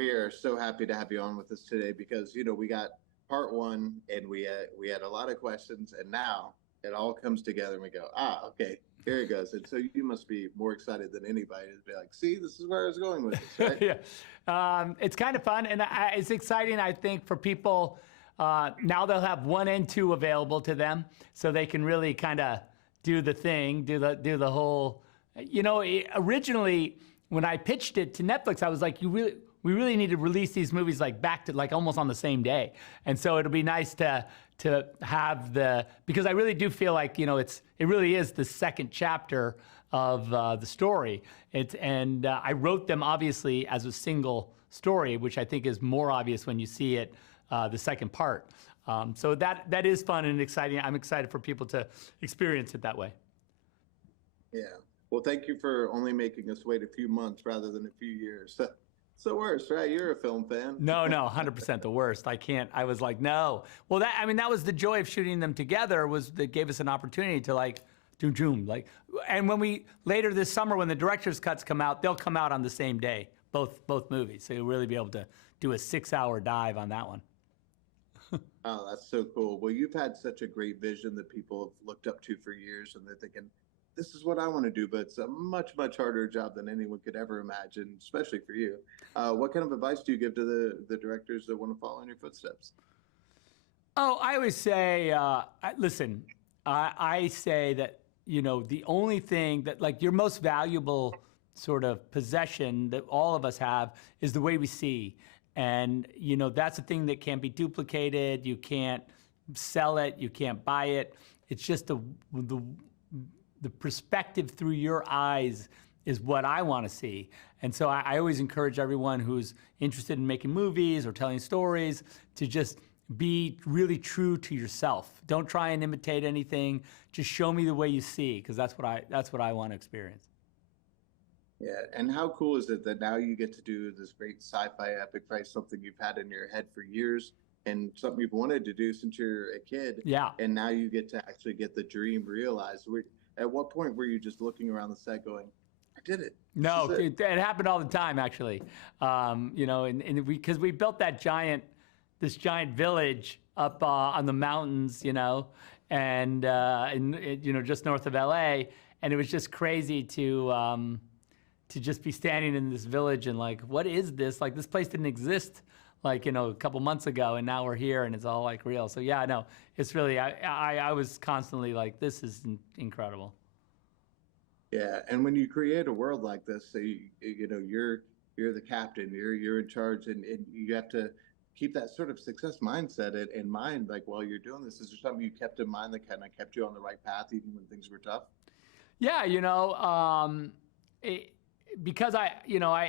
we are so happy to have you on with us today because we got part one and we had a lot of questions, and now it all comes together and we go, okay, here it goes. And so you must be more excited than anybody to be like, see, this is where I was going with this, right? Yeah, it's kind of fun, and it's exciting, I think, for people. Now they'll have 1 and 2 available to them, so they can really kind of do the thing, do the whole. Originally when I pitched it to Netflix, I was like, we really need to release these movies back to almost on the same day. And so it'll be nice to have because I really do feel like, it really is the second chapter of the story. I wrote them obviously as a single story, which I think is more obvious when you see it, the second part. So that is fun and exciting. I'm excited for people to experience it that way. Yeah. Well, thank you for only making us wait a few months rather than a few years. It's the worst, right? You're a film fan. No, 100% the worst. I was like, no. Well, that was the joy of shooting them together, was that gave us an opportunity to doom. And when we, later this summer, when the director's cuts come out, they'll come out on the same day, both movies. So you'll really be able to do a 6-hour dive on that one. Oh, that's so cool. Well, you've had such a great vision that people have looked up to for years, and they're thinking, this is what I want to do, but it's a much, much harder job than anyone could ever imagine, especially for you. What kind of advice do you give to the directors that want to follow in your footsteps? Oh, I always say, listen, I say that, the only thing that, your most valuable sort of possession that all of us have is the way we see. And, that's a thing that can't be duplicated. You can't sell it. You can't buy it. It's just the perspective through your eyes is what I want to see. And so I always encourage everyone who's interested in making movies or telling stories to just be really true to yourself. Don't try and imitate anything. Just show me the way you see, because that's what I want to experience. Yeah, and how cool is it that now you get to do this great sci-fi epic, right? Something you've had in your head for years and something you've wanted to do since you're a kid. Yeah. And now you get to actually get the dream realized. At what point were you just looking around the set going, I did it? No, it happened all the time, actually. Because we built this giant village up on the mountains, and just north of LA, and it was just crazy to just be standing in this village and what is this? This place didn't exist a couple months ago, and now we're here and it's all real. So yeah, no, it's really, I was constantly this is incredible. Yeah, and when you create a world like this, so you're the captain, you're in charge, and you have to keep that sort of success mindset in mind. While you're doing this, is there something you kept in mind that kind of kept you on the right path even when things were tough? Yeah, because I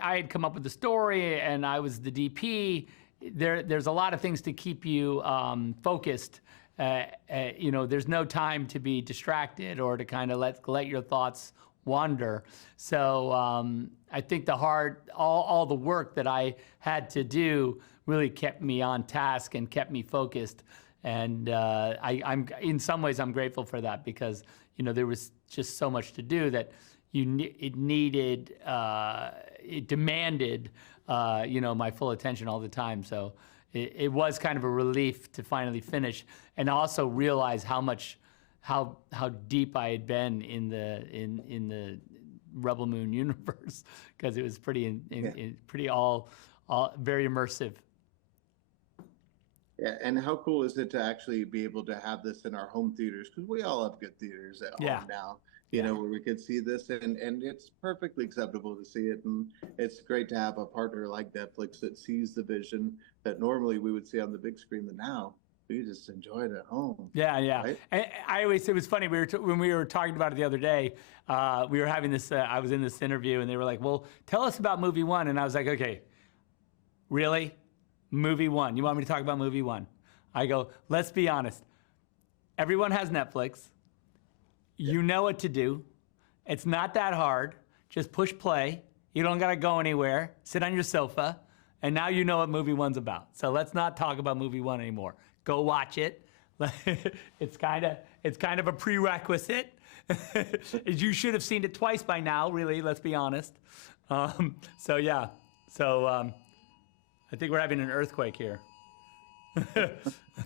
had come up with the story and I was the DP. There's a lot of things to keep you focused. There's no time to be distracted or to kind of let your thoughts wander. So I think all the work that I had to do really kept me on task and kept me focused. And I'm in some ways I'm grateful for that, because there was just so much to do that it demanded my full attention all the time. So it was kind of a relief to finally finish, and also realize how deep I had been in the Rebel Moon universe, because it was pretty all very immersive. Yeah, and how cool is it to actually be able to have this in our home theaters? Because we all have good theaters at home now, where we could see this, and it's perfectly acceptable to see it. And it's great to have a partner like Netflix that sees the vision that normally we would see on the big screen, that now we just enjoy it at home. Yeah. Right? I always say, it was funny, when we were talking about it the other day, we were having this, I was in this interview, and they were like, well, tell us about movie one. And I was like, okay, really? Movie one. You want me to talk about movie one? I go, let's be honest. Everyone has Netflix. You know what to do. It's not that hard. Just push play. You don't got to go anywhere. Sit on your sofa. And now you know what movie one's about. So let's not talk about movie one anymore. Go watch it. It's kind of a prerequisite. You should have seen it twice by now, really, let's be honest. I think we're having an earthquake here.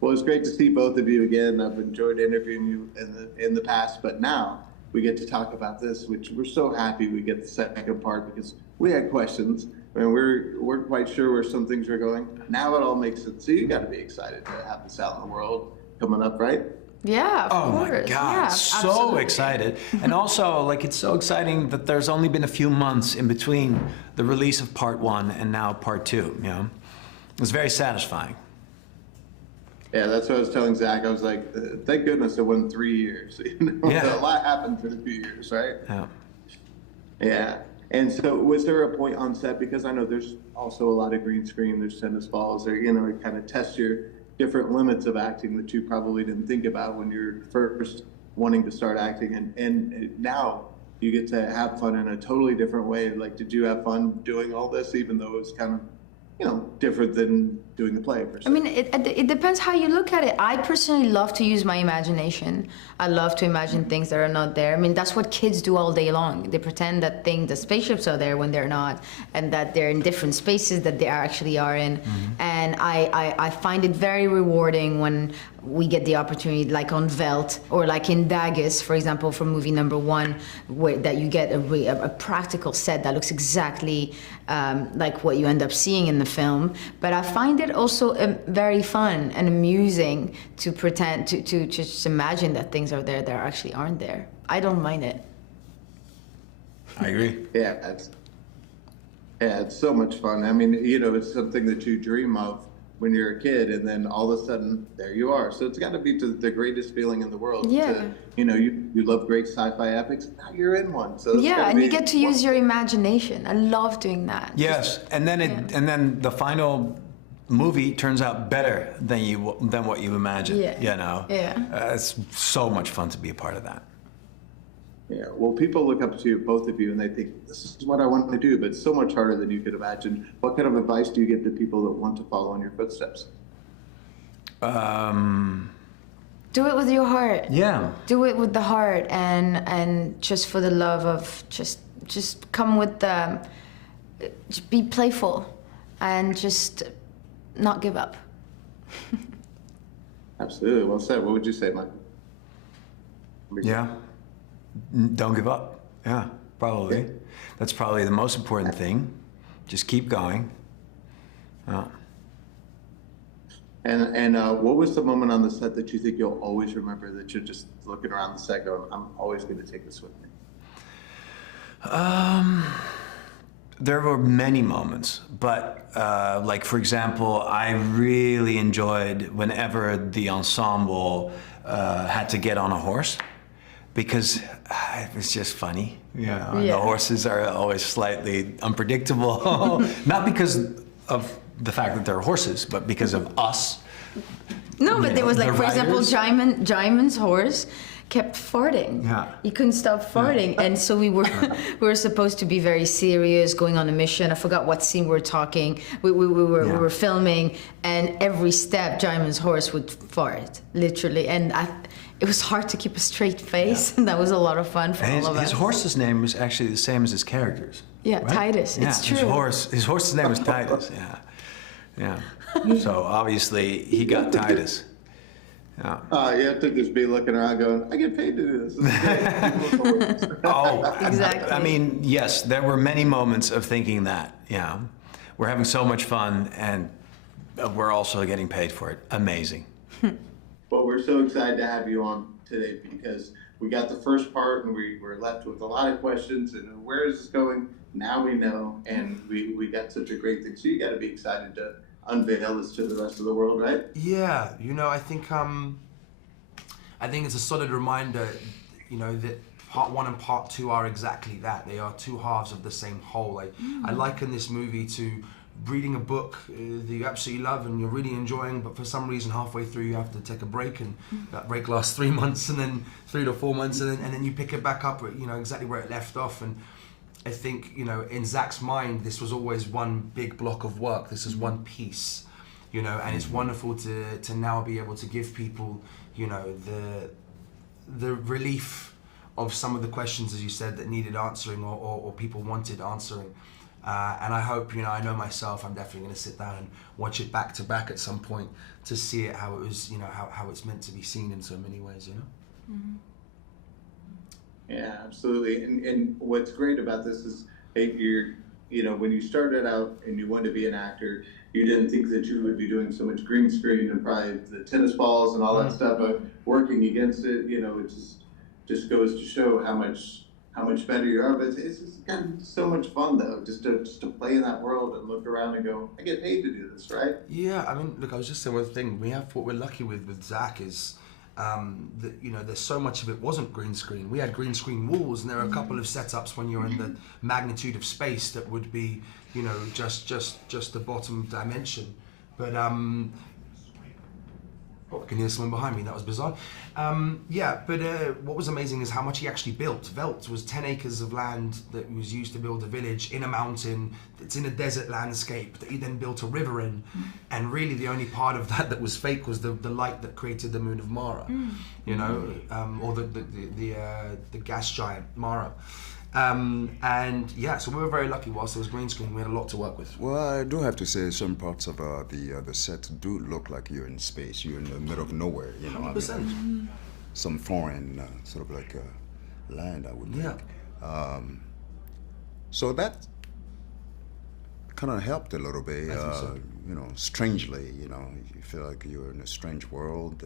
Well, it's great to see both of you again. I've enjoyed interviewing you in the past, but now we get to talk about this, which we're so happy we get the second part because we had questions and we're quite sure where some things are going. Now it all makes sense. So you got to be excited to have this out in the world coming up, right? Yeah, of course. Oh my God, yeah, so absolutely. excited. And also, like, it's so exciting that there's only been a few months in between the release of part 1 and now part 2, you know? It was very satisfying. Yeah, that's what I was telling Zach. I was like, thank goodness it wasn't 3 years. You know? Yeah. A lot happened in a few years, right? Yeah. Yeah. And so was there a point on set, because I know there's also a lot of green screen, there's tennis balls, or, you know, it kind of tests your different limits of acting that you probably didn't think about when you're first wanting to start acting, and now you get to have fun in a totally different way. Like, did you have fun doing all this, even though it was kind of, you know, different than doing the play per se? I mean, it depends how you look at it. I personally love to use my imagination. I love to imagine things that are not there. I mean, that's what kids do all day long. They pretend that the spaceships are there when they're not, and that they're in different spaces that they actually are in. And I find it very rewarding when we get the opportunity, like on Veld, or like in Daggers, for example, from movie number 1, where that you get a practical set that looks exactly like what you end up seeing in the film. But I find it also very fun and amusing to pretend to just imagine that things are there that actually aren't there. I don't mind it. I agree. Yeah, it's so much fun. I mean, you know, it's something that you dream of when you're a kid, and then all of a sudden there you are. So it's got to be the greatest feeling in the world. Yeah. You know, you love great sci-fi epics. Now you're in one. So Yeah, and you get to use your imagination. I love doing that. Yes, and then and then the final movie turns out better than what you imagined. Yeah. You know. Yeah. It's so much fun to be a part of that. Yeah, well, people look up to you, both of you, and they think, this is what I want to do, but it's so much harder than you could imagine. What kind of advice do you give to people that want to follow in your footsteps? Do it with your heart. Yeah. Do it with the heart, and just for the love of just come with the, just be playful, and just not give up. Absolutely, well said. What would you say, Mike? Yeah. Don't give up. Yeah, probably. Yeah. That's probably the most important thing. Just keep going. And what was the moment on the set that you think you'll always remember, that you're just looking around the set going, I'm always going to take this with me? There were many moments, but like, for example, I really enjoyed whenever the ensemble had to get on a horse, because it was just funny. Yeah. The horses are always slightly unpredictable, not because of the fact that they're horses, but because of us. No, but there was, like, the for example, riders. Djimon's horse kept farting. Yeah. He couldn't stop farting, and so we were we were supposed to be very serious, going on a mission. I forgot what scene we were talking. We were filming, and every step Djimon's horse would fart, literally, and it was hard to keep a straight face, and that was a lot of fun for all of us. His horse's name was actually the same as his character's. Yeah, right? Titus. Yeah, it's true. His horse's name was Titus. Yeah. So obviously he got Titus. Yeah. You have to just be looking around going, I get paid to do this. This is great. Oh, Exactly. I mean, yes, there were many moments of thinking that, yeah, we're having so much fun and we're also getting paid for it. Amazing. Well, we're so excited to have you on today, because we got the first part and we were left with a lot of questions and where is this going? Now we know, and we got such a great thing. So you got to be excited to unveil this to the rest of the world, right? Yeah, you know, I think it's a solid reminder, you know, that part 1 and part 2 are exactly that. They are two halves of the same whole. I liken this movie to reading a book that you absolutely love and you're really enjoying, but for some reason halfway through you have to take a break, and that break lasts 3 months, and then 3 to 4 months, and then you pick it back up, you know, exactly where it left off. And I think, you know, in Zack's mind, this was always one big block of work. This is one piece, you know, and it's wonderful to now be able to give people, you know, the relief of some of the questions, as you said, that needed answering or people wanted answering. And I hope, I know myself, I'm definitely going to sit down and watch it back to back at some point to see it how it was, how it's meant to be seen in so many ways, Mm-hmm. Yeah, absolutely. And what's great about this is, hey, when you started out and you wanted to be an actor, you didn't think that you would be doing so much green screen and probably the tennis balls and all that stuff, but working against it, it just goes to show how much better you are. But it's just kind of so much fun though, just to play in that world and look around and go, I get paid to do this, right? Yeah, I mean, look, I was just saying one thing. What we're lucky with Zack is that there's so much of it wasn't green screen. We had green screen walls, and there are a couple of setups when you're in the magnitude of space that would be just the bottom dimension. But I can hear someone behind me. That was bizarre. What was amazing is how much he actually built. Veldt was 10 acres of land that was used to build a village in a mountain. It's in a desert landscape that he then built a river in. And really the only part of that was fake was the light that created the moon of Mara, or the gas giant Mara. So we were very lucky. Whilst there was green screen, we had a lot to work with. Well, I do have to say some parts of the set do look like you're in space. You're in the middle of nowhere, 100%. Some foreign sort of like land, I would think. Yeah. So that kind of helped a little bit. I think so. Strangely, you feel like you're in a strange world.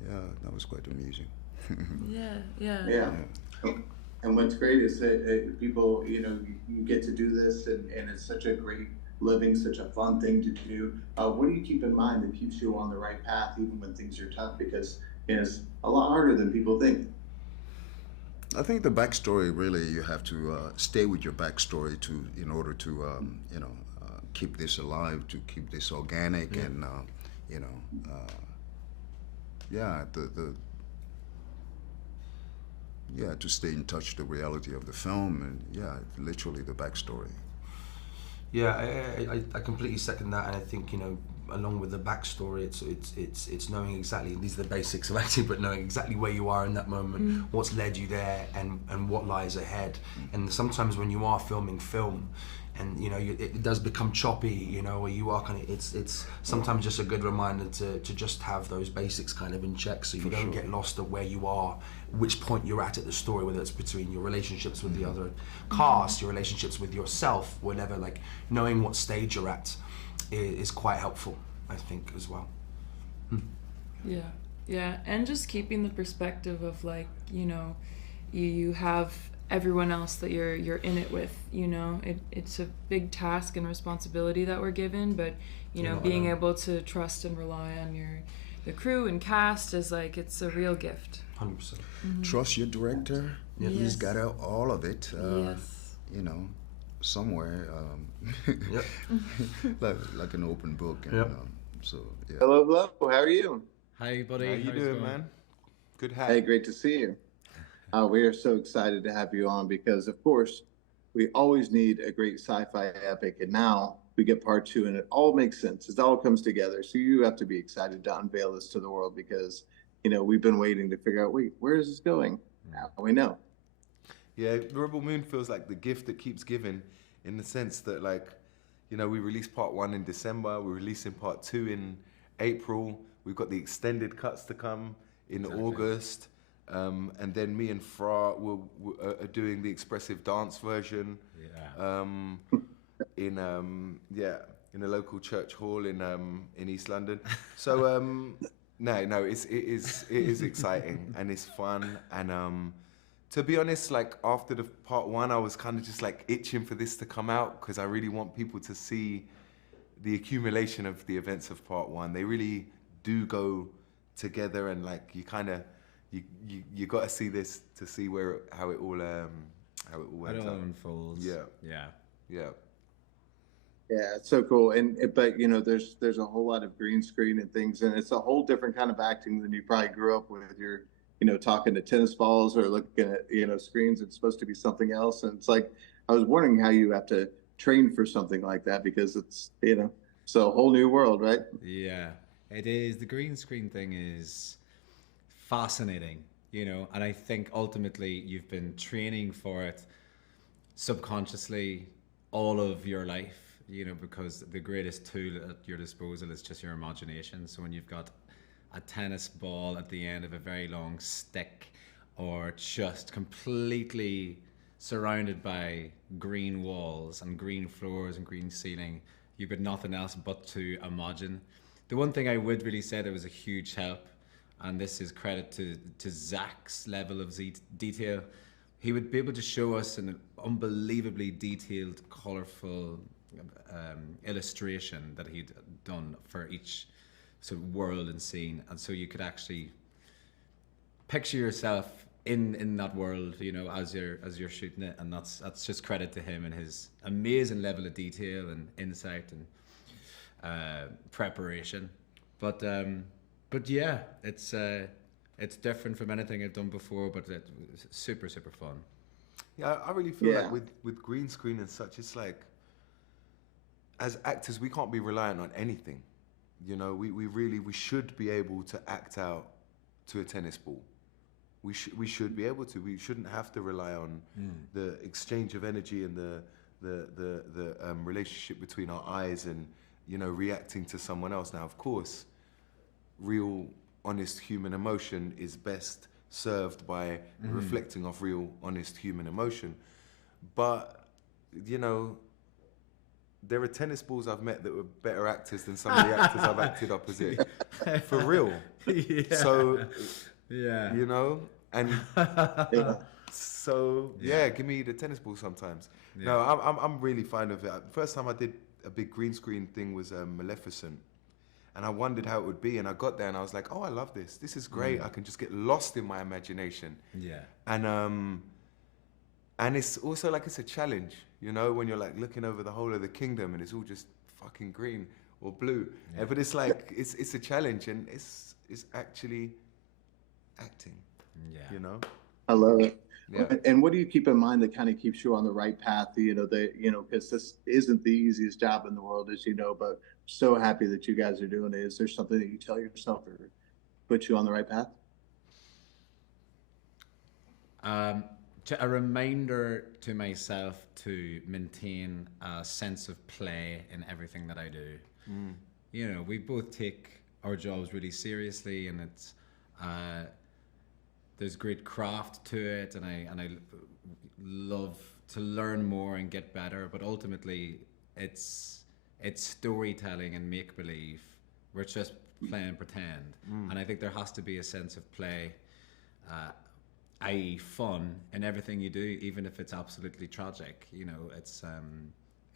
That was quite amusing. Yeah. And what's great is that people, you get to do this, and it's such a great living, such a fun thing to do. What do you keep in mind that keeps you on the right path, even when things are tough? Because it's a lot harder than people think. I think the backstory, really, you have to stay with your backstory in order to, keep this alive, to keep this organic, and, to stay in touch with the reality of the film, and literally the backstory. Yeah, I completely second that, and I think along with the backstory, it's knowing exactly, these are the basics of acting, but knowing exactly where you are in that moment, what's led you there, and what lies ahead. And sometimes when you are filming film, and it does become choppy, or you are kind of, it's sometimes just a good reminder to just have those basics kind of in check, so you don't get lost at where you are, which point you're at the story, whether it's between your relationships with the other cast, your relationships with yourself, whatever. Like knowing what stage you're at is quite helpful, I think, as well. Yeah, and just keeping the perspective of you have everyone else that you're in it with. It's a big task and responsibility that we're given, but being able to trust and rely on the crew and cast is it's a real gift. 100%. Trust your director. Yes. He's got all of it. Yes. Somewhere, like an open book. And, Yep. Hello, how are you? Hi, buddy. How you doing, man? Good hat. Hey, great to see you. We are so excited to have you on because, of course, we always need a great sci-fi epic, and now we get part 2, and it all makes sense. It all comes together. So you have to be excited to unveil this to the world because, we've been waiting to figure out, wait, where is this going? Now we know. Yeah, Rebel Moon feels like the gift that keeps giving, in the sense that, we released part 1 in December, we're releasing part 2 in April, we've got the extended cuts to come in August, and then me and Fra are doing the expressive dance version in a local church hall in East London. So no, it is exciting and it's fun, and to be honest, after the part 1, I was kind of just itching for this to come out because I really want people to see the accumulation of the events of part 1. They really do go together, and you kind of you got to see this to see how it all went out. Unfolds. Yeah. Yeah, it's so cool. But there's a whole lot of green screen and things, and it's a whole different kind of acting than you probably grew up with. You're talking to tennis balls or looking at screens. It's supposed to be something else, and it's I was wondering how you have to train for something like that, because it's it's a whole new world, right? Yeah, it is. The green screen thing is fascinating, and I think ultimately you've been training for it subconsciously all of your life, you know, because the greatest tool at your disposal is just your imagination. So when you've got a tennis ball at the end of a very long stick, or just completely surrounded by green walls and green floors and green ceiling, you've got nothing else but to imagine. The one thing I would really say that was a huge help, and this is credit to Zack's level of detail, he would be able to show us an unbelievably detailed, colourful illustration that he'd done for each sort of world and scene, and so you could actually picture yourself in that world, you know, as you're shooting it, and that's just credit to him and his amazing level of detail and insight and preparation. But yeah, it's different from anything I've done before, but it's super fun. Yeah, I really feel like with green screen and such, it's like, as actors, we can't be reliant on anything. You know, we should be able to act out to a tennis ball. We should be able to. We shouldn't have to rely on the exchange of energy and the relationship between our eyes and, you know, reacting to someone else. Now, of course, real, honest human emotion is best served by reflecting off real, honest human emotion. But, you know, there are tennis balls I've met that were better actors than some of the actors I've acted opposite. For real. Yeah. So, yeah, you know, and so give me the tennis ball sometimes. Yeah. No, I'm really fine with it. First time I did a big green screen thing was Maleficent, and I wondered how it would be, and I got there and I was like, oh, I love this. This is great. I can just get lost in my imagination. Yeah. And it's also like it's a challenge, you know, when you're like looking over the whole of the kingdom and it's all just fucking green or blue. Yeah. But it's like it's a challenge, and it's actually acting. Yeah. You know? I love it. Yeah. And what do you keep in mind that kind of keeps you on the right path? You know, because this isn't the easiest job in the world, as you know, but so happy that you guys are doing it. Is there something that you tell yourself or put you on the right path? A reminder to myself to maintain a sense of play in everything that I do. You know, we both take our jobs really seriously, and it's there's great craft to it, and I love to learn more and get better. But ultimately, it's storytelling and make believe. We're just playing pretend, and I think there has to be a sense of play, i.e., fun in everything you do, even if it's absolutely tragic. You know,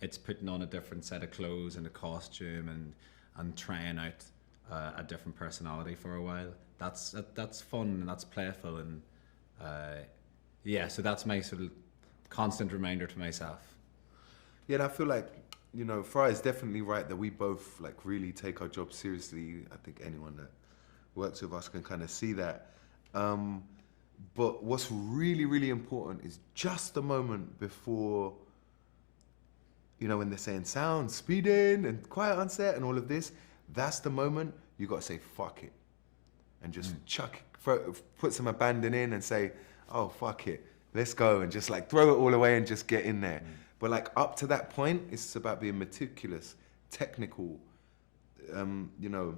it's putting on a different set of clothes and a costume and trying out a different personality for a while. That's fun and that's playful, and so that's my sort of constant reminder to myself. Yeah, and I feel like, you know, Fra is definitely right that we both like really take our job seriously. I think anyone that works with us can kind of see that. But what's really, really important is just the moment before, you know, when they're saying sound, speed in, and quiet on set, and all of this, that's the moment you got to say, fuck it. And just put some abandon in and say, oh, fuck it, let's go. And just like throw it all away and just get in there. But like up to that point, it's about being meticulous, technical, you know,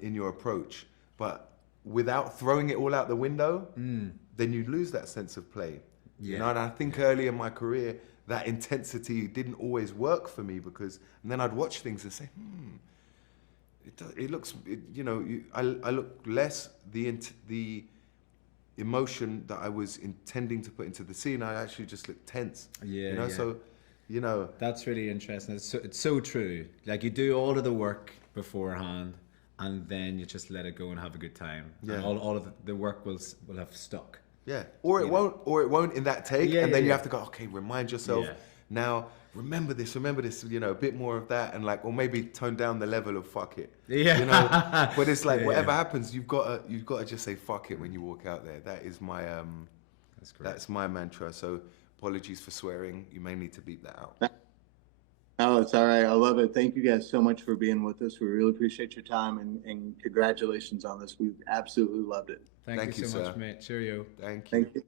in your approach. But without throwing it all out the window, then you lose that sense of play. Yeah. You know, and I think early in my career, that intensity didn't always work for me and then I'd watch things and say, it looks, you know, I look less the emotion that I was intending to put into the scene. I actually just look tense. Yeah. You know, so, you know. That's really interesting. It's so true. Like you do all of the work beforehand, and then you just let it go and have a good time. Yeah. And all of the work will have stuck. Yeah. Or it won't in that take. Yeah, and then you have to go, okay, remind yourself now, remember this, you know, a bit more of that, and like, or maybe tone down the level of fuck it. Yeah. You know, but it's like whatever happens, you've got to just say fuck it when you walk out there. That is my that's my mantra. So apologies for swearing. You may need to beat that out. Oh, it's all right. I love it. Thank you guys so much for being with us. We really appreciate your time, and congratulations on this. We absolutely loved it. Thank you so much, mate. Cheerio. Thank you. Thank you.